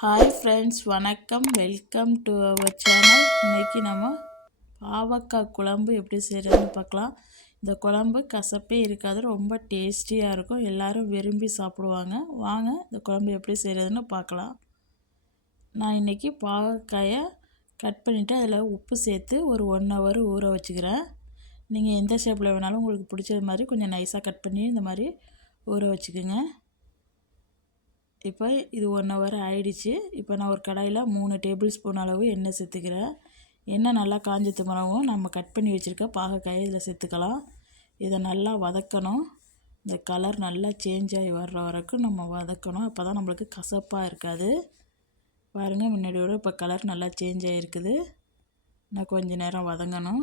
Hi friends, வணக்கம். Welcome to our channel. இன்றைக்கி நம்ம பாவக்காய் குழம்பு எப்படி செய்கிறதுன்னு பார்க்கலாம். இந்த குழம்பு கசப்பே இருக்காது, ரொம்ப டேஸ்டியாக இருக்கும். எல்லோரும் விரும்பி சாப்பிடுவாங்க. வாங்க இந்த குழம்பு எப்படி செய்கிறதுன்னு பார்க்கலாம். நான் இன்றைக்கி பாவக்காயை கட் பண்ணிவிட்டு அதில் உப்பு சேர்த்து ஒரு 1 ஹவர் ஊற வச்சுக்கிறேன். நீங்கள் எந்த ஷேப்பில் வேணாலும் உங்களுக்கு பிடிச்சது மாதிரி கொஞ்சம் நைஸாக கட் பண்ணி இந்த மாதிரி ஊற வச்சுக்கோங்க. இப்போ இது 1 ஹவர் ஆயிடுச்சு. இப்போ நான் ஒரு கடாயில் 3 டேபிள் ஸ்பூன் அளவு எண்ணெய் சேர்த்துக்கிறேன். எண்ணெய் நல்லா காஞ்சது மிளகும் நம்ம கட் பண்ணி வச்சுருக்க பாகக்காயை இதில் சேர்த்துக்கலாம். இதை நல்லா வதக்கணும். இந்த கலர் நல்லா சேஞ்ச் ஆகி வர்ற வரைக்கும் நம்ம வதக்கணும். அப்போ தான் நம்மளுக்கு கசப்பாக இருக்காது. பாருங்கள், முன்னாடியோட இப்போ கலர் நல்லா சேஞ்ச் ஆகிருக்குது. நான் கொஞ்சம் நேரம் வதங்கணும்.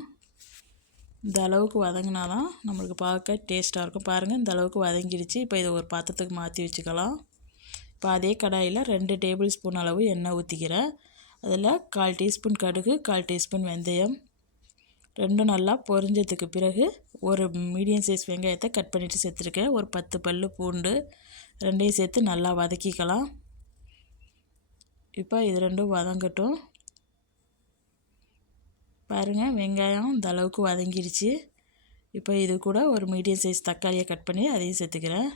இந்த அளவுக்கு வதங்கினா தான் நம்மளுக்கு பாகக்காய் டேஸ்ட்டாக இருக்கும். பாருங்கள், இந்த அளவுக்கு வதங்கிடுச்சு. இப்போ இதை ஒரு பாத்திரத்துக்கு மாற்றி வச்சுக்கலாம். இப்போ அதே கடாயில் 2 டேபிள் ஸ்பூன் அளவு எண்ணெய் ஊற்றிக்கிறேன். அதில் 1/4 டீஸ்பூன் கடுகு, 1/4 டீஸ்பூன் வெந்தயம், ரெண்டும் நல்லா பொரிஞ்சதுக்கு பிறகு ஒரு மீடியம் சைஸ் வெங்காயத்தை கட் பண்ணிவிட்டு சேர்த்துருக்கேன். ஒரு 10 பல் பூண்டு ரெண்டையும் சேர்த்து நல்லா வதக்கிக்கலாம். இப்போ இது ரெண்டும் வதங்கட்டும். பாருங்கள், வெங்காயம் இந்த அளவுக்கு வதங்கிடுச்சு. இப்போ இது கூட ஒரு மீடியம் சைஸ் தக்காளியை கட் பண்ணி அதையும் சேர்த்துக்கிறேன்.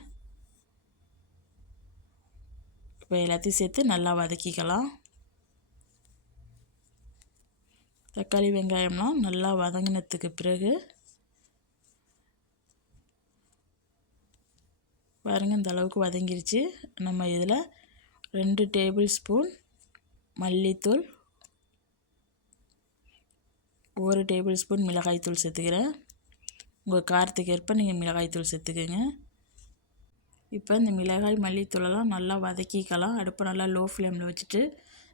இப்போ எல்லாத்தையும் சேர்த்து நல்லா வதக்கிக்கலாம். தக்காளி வெங்காயம்லாம் நல்லா வதங்கினதுக்கு பிறகு பாருங்கள், இந்த அளவுக்கு வதங்கிருச்சு. நம்ம இதில் 2 டேபிள் ஸ்பூன் மல்லித்தூள், 1 டேபிள் ஸ்பூன் மிளகாய்த்தூள் சேர்த்துக்கிறேன். உங்கள் காரத்துக்கு ஏற்ப நீங்கள் மிளகாய்த்தூள் சேர்த்துக்கோங்க. இப்போ இந்த மிளகாய் மல்லித்தூளெல்லாம் நல்லா வதக்கிக்கலாம். அடுப்பை நல்லா லோ ஃப்ளேமில் வச்சுட்டு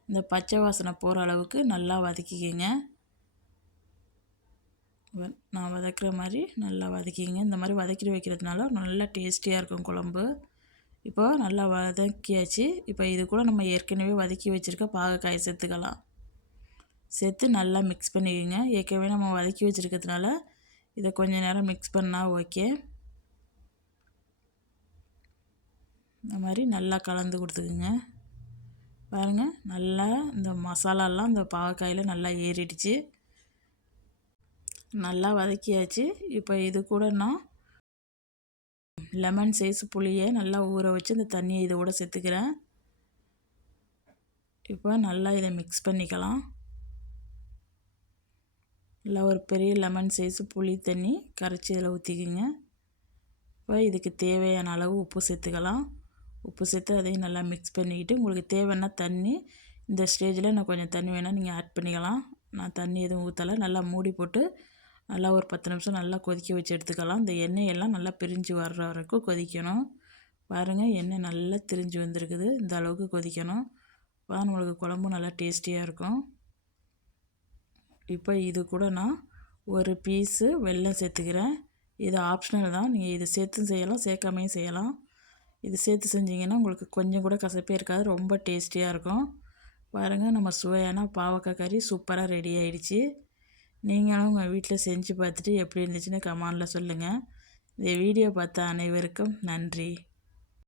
இந்த பச்சை வாசனை போகிற அளவுக்கு நல்லா வதக்கிக்கங்க. நான் வதக்குற மாதிரி நல்லா வதக்கிங்க. இந்த மாதிரி வதக்கி வைக்கிறதுனால நல்லா டேஸ்டியாக இருக்கும் குழம்பு. இப்போ நல்லா வதக்கியாச்சு. இப்போ இது கூட நம்ம ஏற்கனவே வதக்கி வச்சுருக்க பாகக்காயை சேர்த்துக்கலாம். சேர்த்து நல்லா மிக்ஸ் பண்ணிக்கோங்க. ஏற்கனவே நம்ம வதக்கி வச்சுருக்கிறதுனால இதை கொஞ்சம் நேரம் மிக்ஸ் பண்ணால் ஓகே. இந்த மாதிரி நல்லா கலந்து கொடுத்துக்குங்க. பாருங்கள், நல்லா இந்த மசாலாலாம் இந்த பாவக்காயில் நல்லா ஏறிடுச்சு. நல்லா வதக்கியாச்சு. இப்போ இது கூட நான் லெமன் சைஸ் புளியை நல்லா ஊற வச்சு இந்த தண்ணியை இதை கூட சேர்த்துக்கிறேன். இப்போ நல்லா இதை மிக்ஸ் பண்ணிக்கலாம். நல்லா ஒரு பெரிய லெமன் சைஸ் புளி தண்ணி கரைச்சி இதில் ஊற்றிக்குங்க. இப்போ இதுக்கு தேவையான அளவு உப்பு சேர்த்துக்கலாம். உப்பு சேர்த்து அதையும் நல்லா மிக்ஸ் பண்ணிக்கிட்டு உங்களுக்கு தேவைன்னா தண்ணி இந்த ஸ்டேஜில் நான் கொஞ்சம் தண்ணி வேணால் நீங்கள் ஆட் பண்ணிக்கலாம். நான் தண்ணி எதுவும் ஊற்றலை. நல்லா மூடி போட்டு நல்லா ஒரு 10 நிமிஷம் நல்லா கொதிக்க வச்சு எடுத்துக்கலாம். இந்த எண்ணெயெல்லாம் நல்லா பிரிஞ்சு வர்ற வரைக்கும் கொதிக்கணும். பாருங்கள், எண்ணெய் நல்லா திரிஞ்சு வந்திருக்குது. இந்த அளவுக்கு கொதிக்கணும். அப்போ நம்மளுக்கு குழம்பு நல்லா டேஸ்டியாக இருக்கும். இப்போ இது கூட நான் ஒரு பீஸு வெல்லம் சேர்த்துக்கிறேன். இது ஆப்ஷனல் தான். நீங்கள் இது சேர்த்தும் செய்யலாம், சேர்க்காமையும் செய்யலாம். இது சேர்த்து செஞ்சிங்கன்னா உங்களுக்கு கொஞ்சம் கூட கசப்பே இருக்காது, ரொம்ப டேஸ்டியாக இருக்கும். பாருங்கள், நம்ம சுவையான பாவக்காய் கறி சூப்பராக ரெடி ஆகிடுச்சு. நீங்களும் உங்கள் வீட்டில் செஞ்சு பார்த்துட்டு எப்படி இருந்துச்சுன்னு கமெண்டில் சொல்லுங்கள். இந்த வீடியோ பார்த்த அனைவருக்கும் நன்றி.